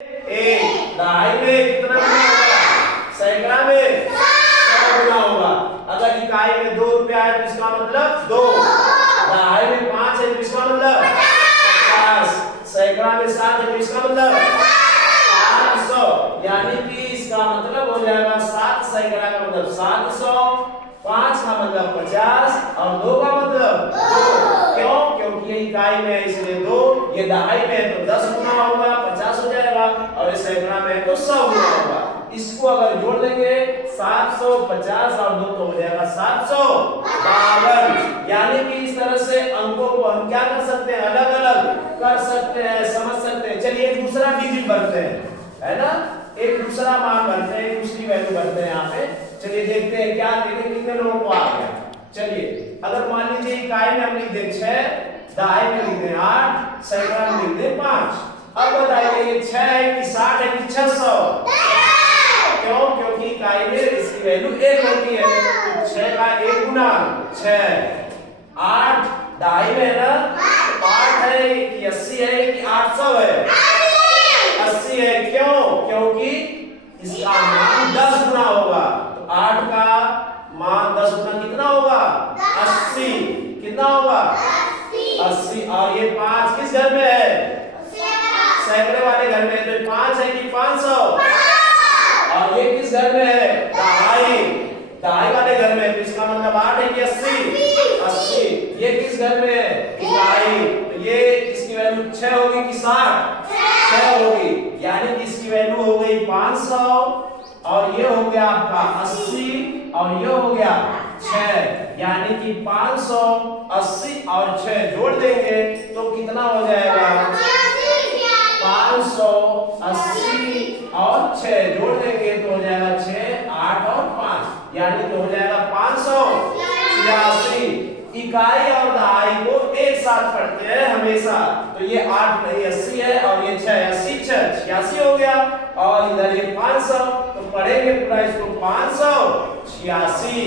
एक। दहाई में कितना गुना होगा? सैकड़ा में 100 गुना होगा। अगर इकाई में 2 रुपया है तो इसका मतलब 2। दहाई में 5 है तो इसका मतलब 50। सैकड़ा में 7 है तो इसका मतलब 700। यानी कि इसका मतलब हो जाएगा 7 सैकड़ा का मतलब 700, 5 का मतलब 50 और 2 का मतलब 2। क्यों? क्योंकि ये इकाई में है इसलिए 2। ये दहाई में है तो 10 गुना होगा, 50 हो जाएगा, और ये सैकड़ा में है तो 100 गुना होगा। इसको अगर जोड़ देंगे 750 और 2 तो हो जाएगा 752। यानी कि इस तरह से अंकों को हम क्या कर सकते हैं? अलग अलग कर सकते हैं, समझ सकते हैं। चलिए एक दूसरा डिजिट भरते हैं, है ना? एक दूसरा मान भरते हैं, दूसरी वैल्यू भरते हैं यहाँ पे। चलिए देखते हैं क्या देखें कितने लोगों को आ गया। चलिए अगर मान लीजिए इकाई में हम लिख दें 6, दहाई में लिख दें 8, सैकड़ा में लिख दें 5। अब बताइए ये 6 है कि 60 है कि 600? क्यों? क्योंकि इकाई में इसकी वैल्यू 1 होती है, तो 6 का 1 गुना 6। 8 दहाई में है ना, 8 है कि 80 है कि 800 है? 80 है। क्यों? क्योंकि इसका मान 10 गुना होगा, तो 8 का मान 10 गुना कितना होगा? 80। कितना होगा? 80। और ये 5 किस घर में है? सैकड़े वाले घर में। तो 5 है कि 500? और ये किस घर में है? दहाई। दहाई वाले घर में, तो इसका मतलब 8 है कि 80? 80। ये किस घर में है? इकाई। तो ये इसकी वैल्यू 6 होगी कि 60? 6 होगी। यानी कि इसकी वैल्यू हो गई 500 और ये हो गया आपका 80 और ये हो गया 6। यानी कि 580 और 6 जोड़ देंगे तो कितना हो जाएगा? 580 और 6 जोड़ देंगे तो हो जाएगा 6, 8 और 5, यानी तो हो जाएगा 586। इकाई और दहाई को एक साथ पढ़ते हैं हमेशा। तो ये 8 नहीं 80 है और ये 6, 80 6 86 हो गया, और इधर ये 500, तो पढ़ेंगे पूरा इसको 586।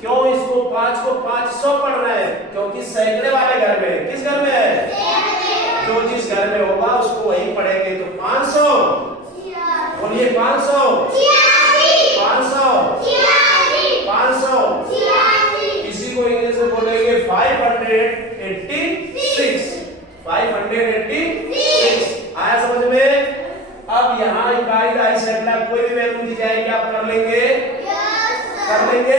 क्यों इसको 5 को 500 पढ़ रहे हैं? क्योंकि सैकड़े वाले घर में। किस घर में है? जो जिस घर में होगा उसको वही पढ़ेंगे। तो 500 बोलिए 500 500 500। किसी को इंग्लिश में बोलेंगे 586 586। आया समझ में? अब यहाँ इकाई दहाई सैकड़ा कोई भी वैल्यू दी जाएगी आप कर लेंगे? कर लेंगे।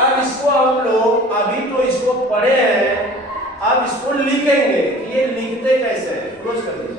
अब इसको हम लोग अभी तो इसको पढ़े हैं, अब इसको लिखेंगे। ये लिखते कैसे हैं? क्लोज कर दीजिए।